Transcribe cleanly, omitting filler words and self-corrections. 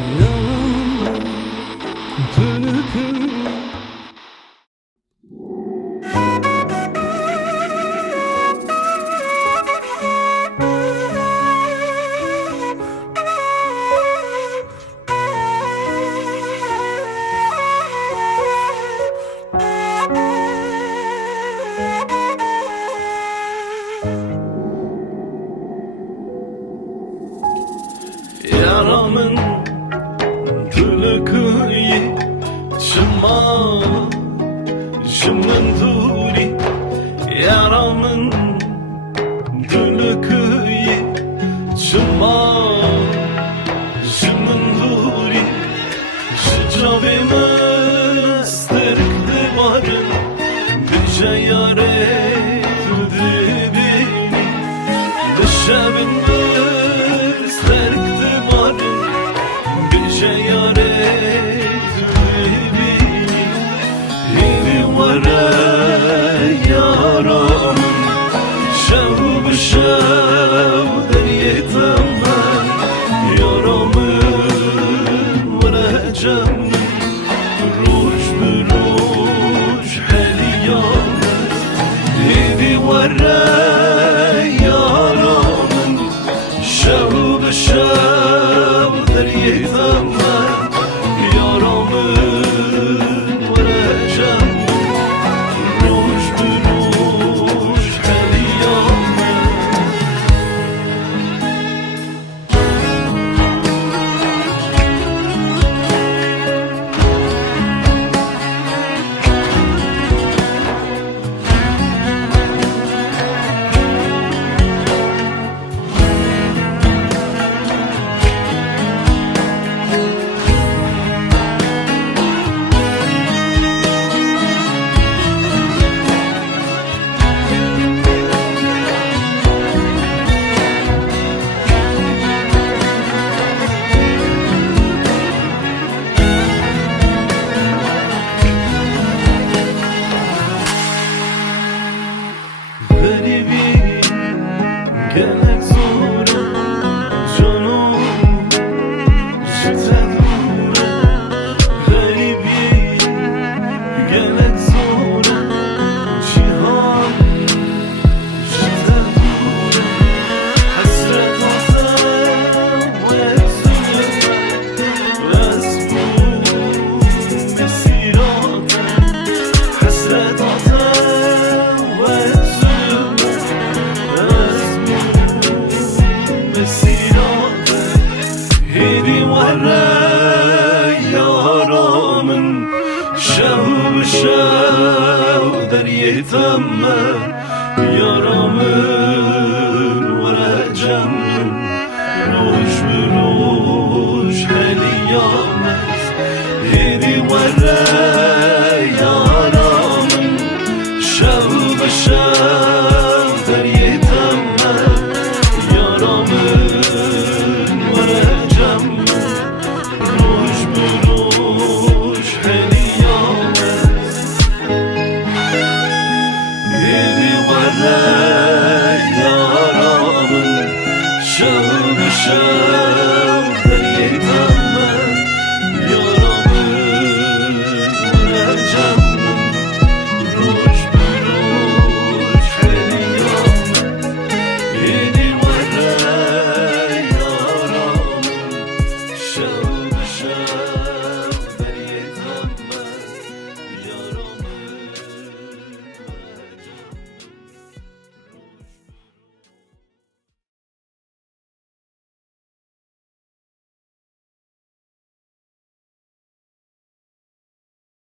Yalanın tünükü. Yaramın gülü kıyı çıma Şimdin duri Yaramın gülü kıyı çıma Şimdin duri Şicavimiz terkli varın Bize yare tüdü beni Dışavimiz terkli varın Bize yare tüdü beni Evi vare yaramın Şev bişev deryetem ben Yaramın vereceğim روش بروش حليامز ايدي ورا يارامن شو بشو دريه ثمن يارامن ورا جمن روش بروش حليامز Garibim gelmek zor canım cidden doğru Garibim gelmek zor cihan cidden doğru Hasret atar ve zulüm mesirate Hasret atar ve مسيراتك هيدي ورا يارامن شو بشو دريه تمن يارامن ورا جمن روش بروش هليامز هيدي ورا يارامن شو بشو دريه تمن يارامن ورا جمن روش بروش هليامز ايدي ورا يارامن شو بشو دريه